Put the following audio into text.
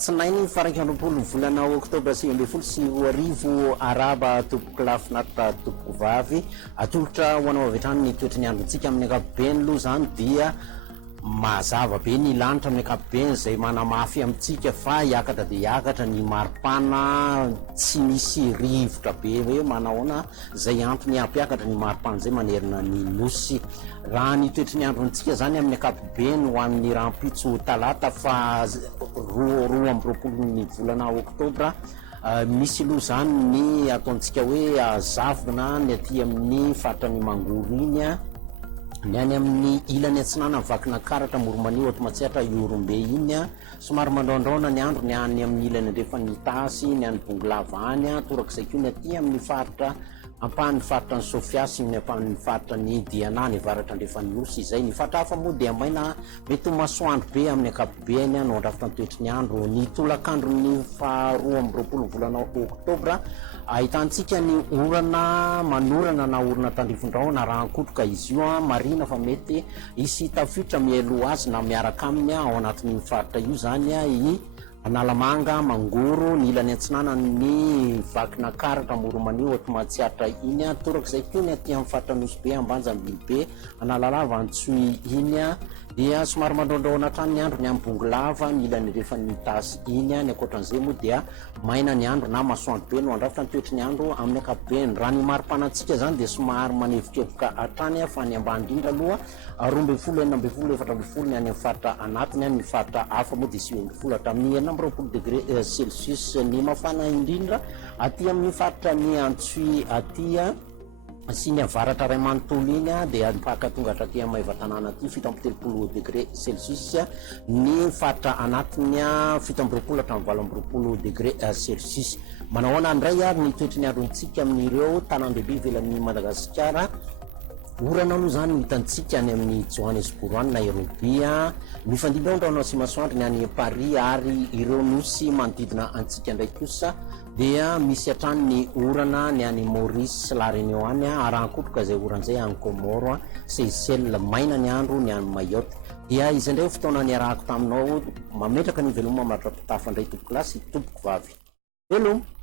alatsinainy farakandroapolo volana oktobra 2024 araba tompoko lafinaritra tompoko vavy atolotra hoanao avy hatrany ny toetry ny androntsika amin'ny ankapobeny aloha zany dia mazava be ny lanitra amin'ny ankapobeny zay manamafy amintsika fa hiakatra dia hiakatra ny maripana tsy misy rivotra be hoe manahoana zay antony ampiakatra ny maripana zay manerina ny nosy raha ny toetry ny androntsika zany amin'ny ankapobeny ho amin'ny rahampitso talata fa roa amby roapolo ny volana oktobra misy aloha zany ny ataontsika hoe zavona ny aty amin'ny faritra ny mangoro iny ny any amin'ny ilany atsinana vakina karatra moromanio ato matsiatra iorombe iny somary mandraondraona ny andro ny any amin'ny ilany andrefa ny tasy ny any bongolava any torak'izay koa ny aty amin'ny faritra ampahan'ny faritra ny sofiasy ny ampahan'ny faritra ny diana ny varatra andrefa ny nosy izay ny faritra hafa moa dia maina mety ho masoandro be amin'ny ankapobeny no andrafitra ny toetry ny andro ny tolakandro ny faharoa amby roapolo volana oktobra ahitantsika ny orana manorana na orana tandrivondraona raha ankotroka izy io marina fa mety isy tafitra mielo azy na miaraka aminy ao anatin'ny faritra io zany i analamanga mangoro ny ilany antsinana ny vakina karatra moromanio ato matsiatra iny torak'izay koa ny aty amin'ny faritra nosy be ambanja ambilibe analalava antsoy iny dia somary mandrondraona hatrany ny andro ny ambongolava ny ilany rehefa ny tasy iny ny akoatran'izay moa dia maina ny andro na masoandro be no andrafitra ny toetry ny andro amin'ny ankapobeny raha ny maripanantsika zany dia somary manevokevoka hatrany fa ny ambany indrindra aloha 12 enina ambin'ny folo efatra ambin'ny folo ny any amin'ny faritra anatiny ny faritra hafa moa dia 9 ambin'ny folo hatramin'ny enina amby roapolo degré celsius ny mafana indrindra aty amin'ny faritra ny antsoy aty sy ny avaratra ray manontolo iny dia mpaka tonga hatraty maivatanàna aty 7 degré celsius ny faritra anatiny 7 amby roapolo hatramin'ny 8 amby roapolo degré celsius manahoana andray ary ny toetry ny androntsika amin'ireo tanàn-dehibe ivelan'ny Madagasikara orana aloha zany hitantsika any amin'ny Johannesburg any Nairobi mifandimby ao ndraona sy masoandro ny any Paris ary ireo nosy manodidina antsika ndraiky kosa dia misy hatrany ny orana ny any Maurice la Réunion any arahankotroka zay oran'izay any Comore Seychelles maina ny andro ny any Mayotte dia izy indray fotoana ny arahako taminao mametraka ny veloma mahatrapitafa ndray tompoko lasy tompoko vavy veloma